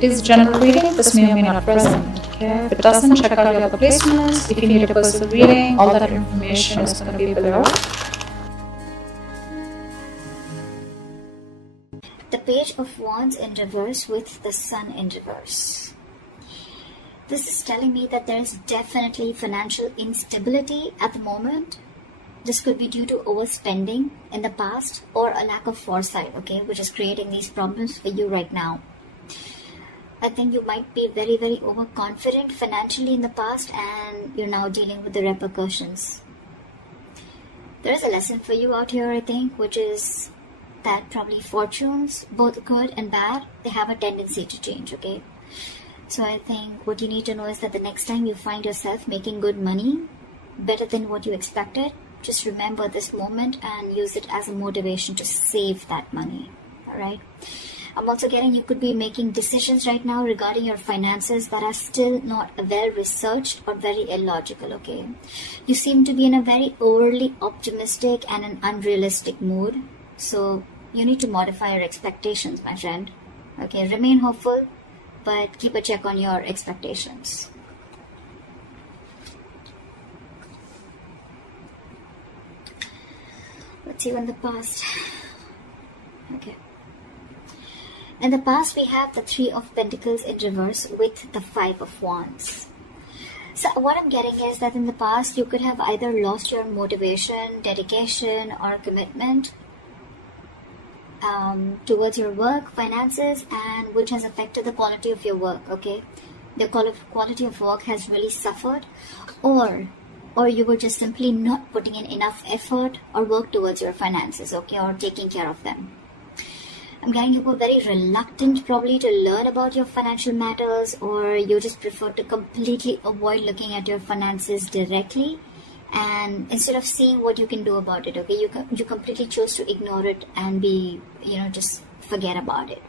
It is general reading. This may or may not resonate. Okay? If it doesn't, check out your other placements. If you need a personal reading, all that information is going to be below. The Page of Wands in reverse with the Sun in reverse. This is telling me that there is definitely financial instability at the moment. This could be due to overspending in the past or a lack of foresight, okay, which is creating these problems for you right now. I think you might be very, very overconfident financially in the past and you're now dealing with the repercussions. There is a lesson for you out here, I think, which is that probably fortunes, both good and bad, they have a tendency to change, okay? So I think what you need to know is that the next time you find yourself making good money, better than what you expected, just remember this moment and use it as a motivation to save that money, alright? I'm also getting you could be making decisions right now regarding your finances that are still not well researched or very illogical, okay? You seem to be in a very overly optimistic and an unrealistic mood. So you need to modify your expectations, my friend. Okay, remain hopeful, but keep a check on your expectations. Let's see in the past. Okay. In the past, we have the Three of Pentacles in reverse with the Five of Wands. So what I'm getting is that in the past, you could have either lost your motivation, dedication, or commitment towards your work, finances, and which has affected the quality of your work, okay? The quality of work has really suffered, or you were just simply not putting in enough effort or work towards your finances, okay, or taking care of them. I'm getting you were very reluctant probably to learn about your financial matters, or you just prefer to completely avoid looking at your finances directly, and instead of seeing what you can do about it, okay, you completely chose to ignore it and be, just forget about it.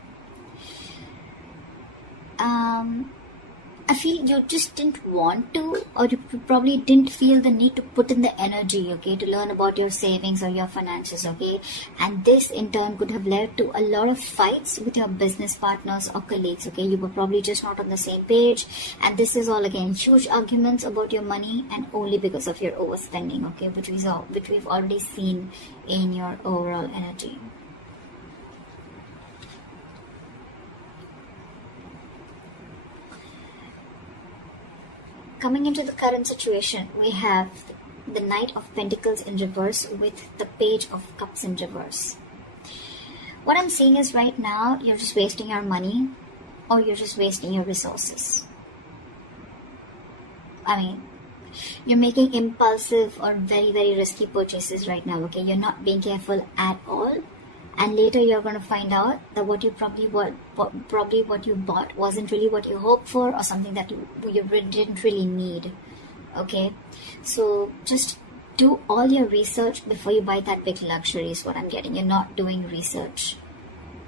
I feel you just didn't want to, or you probably didn't feel the need to put in the energy, okay, to learn about your savings or your finances, okay? And this in turn could have led to a lot of fights with your business partners or colleagues, okay? You were probably just not on the same page, and this is all again huge arguments about your money, and only because of your overspending, okay, which we've already seen in your overall energy. Coming into the current situation, we have the Knight of Pentacles in reverse with the Page of Cups in reverse. What I'm seeing is right now, you're just wasting your money or you're just wasting your resources. I mean, you're making impulsive or very, very risky purchases right now, okay? You're not being careful at all. And later you're going to find out that what you what you bought wasn't really what you hoped for, or something that you didn't really need. Okay, so just do all your research before you buy that big luxury is what I'm getting. You're not doing research.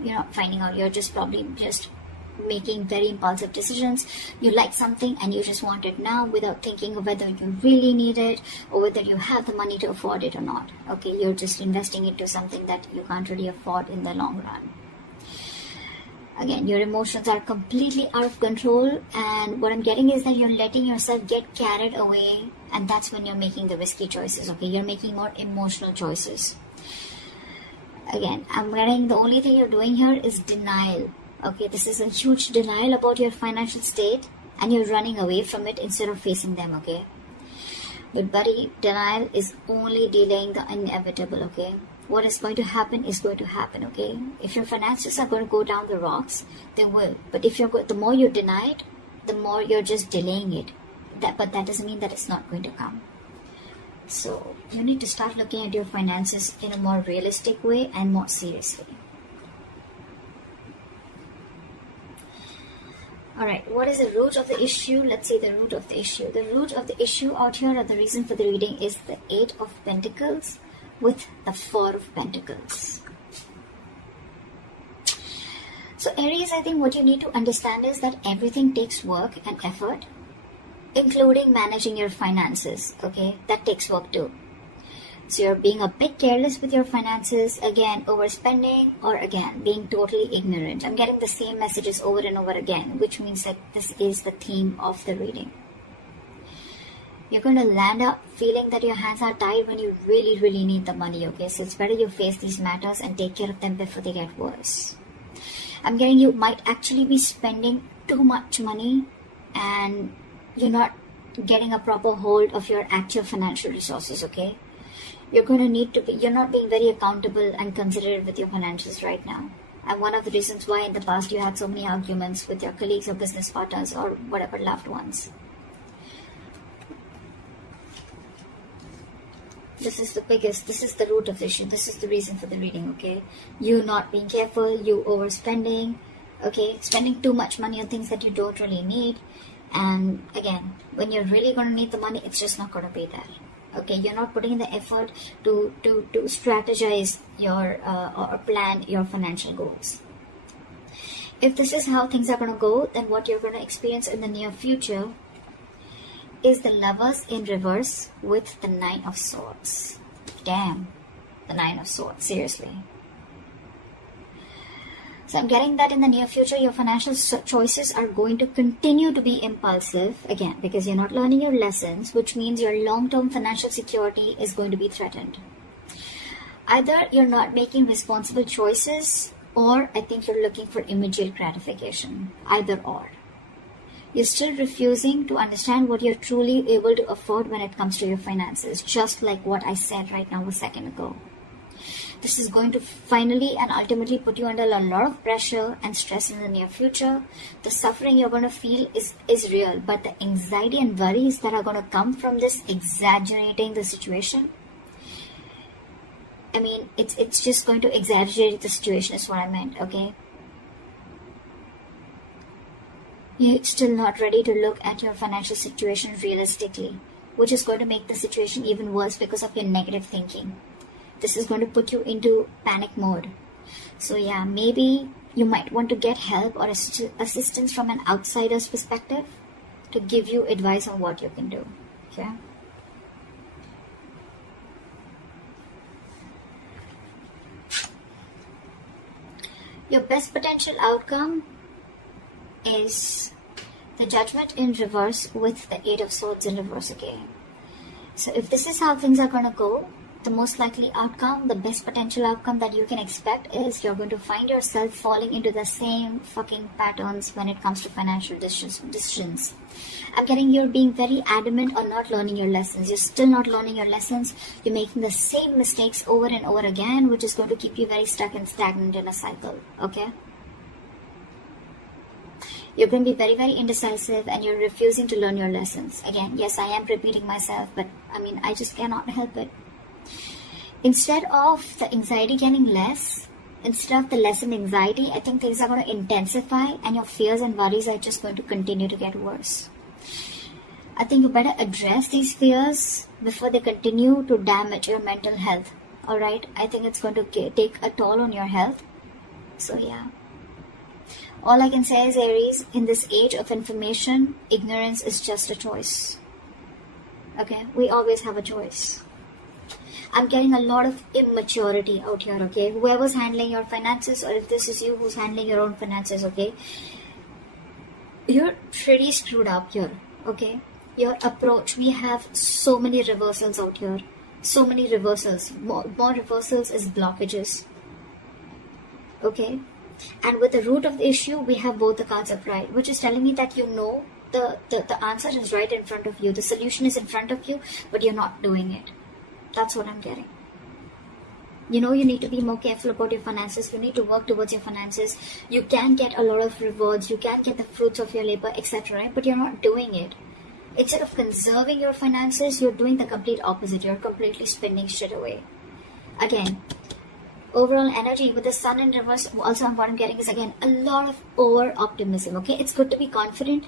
You're not finding out. You're just probably just making very impulsive decisions. You like something and you just want it now without thinking of whether you really need it or whether you have the money to afford it or not. Okay, you're just investing into something that you can't really afford in the long run. Again, your emotions are completely out of control, and what I'm getting is that you're letting yourself get carried away, and that's when you're making the risky choices. Okay, you're making more emotional choices. Again, I'm getting the only thing you're doing here is denial. Okay, this is a huge denial about your financial state, and you're running away from it instead of facing them, okay? But buddy, denial is only delaying the inevitable, okay? What is going to happen is going to happen, okay? If your finances are going to go down the rocks, they will. But if the more you deny it, the more you're just delaying it. But that doesn't mean that it's not going to come. So you need to start looking at your finances in a more realistic way and more seriously. Alright, what is the root of the issue? Let's see the root of the issue. The root of the issue out here, or the reason for the reading, is the Eight of Pentacles with the Four of Pentacles. So Aries, I think what you need to understand is that everything takes work and effort, including managing your finances, okay? That takes work too. So you're being a bit careless with your finances, again overspending, or again being totally ignorant. I'm getting the same messages over and over again, which means that this is the theme of the reading. You're going to land up feeling that your hands are tied when you really, really need the money, okay? So it's better you face these matters and take care of them before they get worse. I'm getting you might actually be spending too much money and you're not getting a proper hold of your actual financial resources, okay? You're going to need to be, you're not being very accountable and considerate with your finances right now. And one of the reasons why in the past you had so many arguments with your colleagues or business partners or whatever loved ones. This is the root of the issue. This is the reason for the reading, okay? You not being careful, you overspending, okay? Spending too much money on things that you don't really need. And again, when you're really going to need the money, it's just not going to be there. Okay, you're not putting in the effort to strategize your or plan your financial goals. If this is how things are going to go, then what you're going to experience in the near future is the Lovers in reverse with the Nine of Swords. Damn, the Nine of Swords, seriously. So I'm getting that in the near future, your financial choices are going to continue to be impulsive, again, because you're not learning your lessons, which means your long-term financial security is going to be threatened. Either you're not making responsible choices, or I think you're looking for immediate gratification. Either or. You're still refusing to understand what you're truly able to afford when it comes to your finances, just like what I said right now a second ago. This is going to finally and ultimately put you under a lot of pressure and stress in the near future. The suffering you're going to feel is real, but the anxiety and worries that are going to come from this exaggerating the situation, I mean, it's just going to exaggerate the situation is what I meant, okay? You're still not ready to look at your financial situation realistically, which is going to make the situation even worse because of your negative thinking. This is going to put you into panic mode. So yeah, maybe you might want to get help or assistance from an outsider's perspective to give you advice on what you can do. Okay? Your best potential outcome is the Judgment in reverse with the Eight of Swords in reverse again. So if this is how things are going to go, the most likely outcome, the best potential outcome that you can expect is you're going to find yourself falling into the same fucking patterns when it comes to financial decisions. I'm getting you're being very adamant on not learning your lessons. You're still not learning your lessons. You're making the same mistakes over and over again, which is going to keep you very stuck and stagnant in a cycle. Okay? You're going to be very, very indecisive and you're refusing to learn your lessons. Again, yes, I am repeating myself, but I mean, I just cannot help it. Instead of the anxiety getting less, instead of the lessened anxiety, I think things are going to intensify and your fears and worries are just going to continue to get worse. I think you better address these fears before they continue to damage your mental health. Alright? I think it's going to take a toll on your health. So yeah. All I can say is, Aries, in this age of information, ignorance is just a choice. Okay? We always have a choice. I'm getting a lot of immaturity out here, okay? Whoever's handling your finances, or if this is you who's handling your own finances, okay? You're pretty screwed up here, okay? Your approach, we have so many reversals out here. So many reversals. More reversals is blockages. Okay? And with the root of the issue, we have both the cards upright, which is telling me that you know the answer is right in front of you. The solution is in front of you, but you're not doing it. That's what I'm getting. You know you need to be more careful about your finances. You need to work towards your finances. You can get a lot of rewards. You can get the fruits of your labor, etc. Right? But you're not doing it. Instead of conserving your finances, you're doing the complete opposite. You're completely spending shit away. Again, overall energy with the Sun in reverse, also what I'm getting is, again, a lot of over-optimism. Okay, it's good to be confident.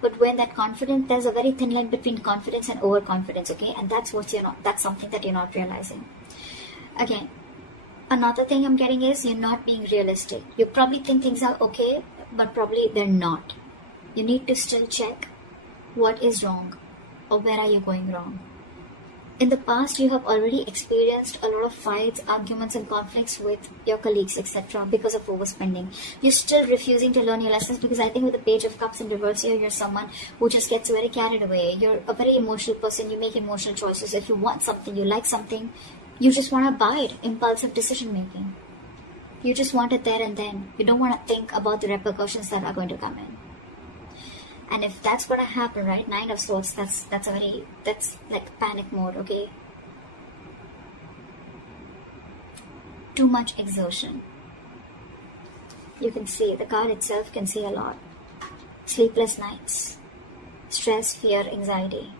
But when that confidence, there's a very thin line between confidence and overconfidence, okay? And that's something that you're not realizing. Again, another thing I'm getting is you're not being realistic. You probably think things are okay, but probably they're not. You need to still check what is wrong or where are you going wrong. In the past, you have already experienced a lot of fights, arguments, and conflicts with your colleagues, etc., because of overspending. You're still refusing to learn your lessons because I think with the Page of Cups in reverse here, you're someone who just gets very carried away. You're a very emotional person. You make emotional choices. If you want something, you like something, you just want to buy it. Impulsive decision making. You just want it there and then. You don't want to think about the repercussions that are going to come in. And if that's going to happen, right, Nine of Swords, that's like panic mode, okay? Too much exertion. You can see, the card itself can see a lot. Sleepless nights. Stress, fear, anxiety.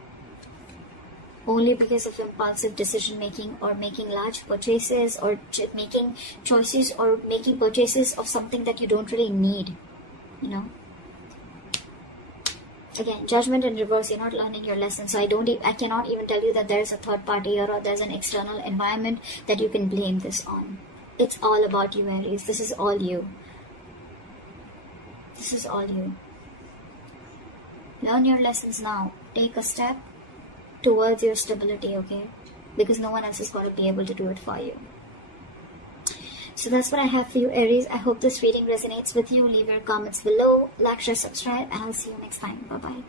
Only because of impulsive decision making or making large purchases or making choices or making purchases of something that you don't really need, you know? Again, judgment in reverse, you're not learning your lesson. So I cannot even tell you that there's a third party here or there's an external environment that you can blame this on. It's all about you, Aries. This is all you. This is all you. Learn your lessons now. Take a step towards your stability, okay? Because no one else is going to be able to do it for you. So that's what I have for you, Aries. I hope this reading resonates with you. Leave your comments below, like, share, subscribe, and I'll see you next time. Bye-bye.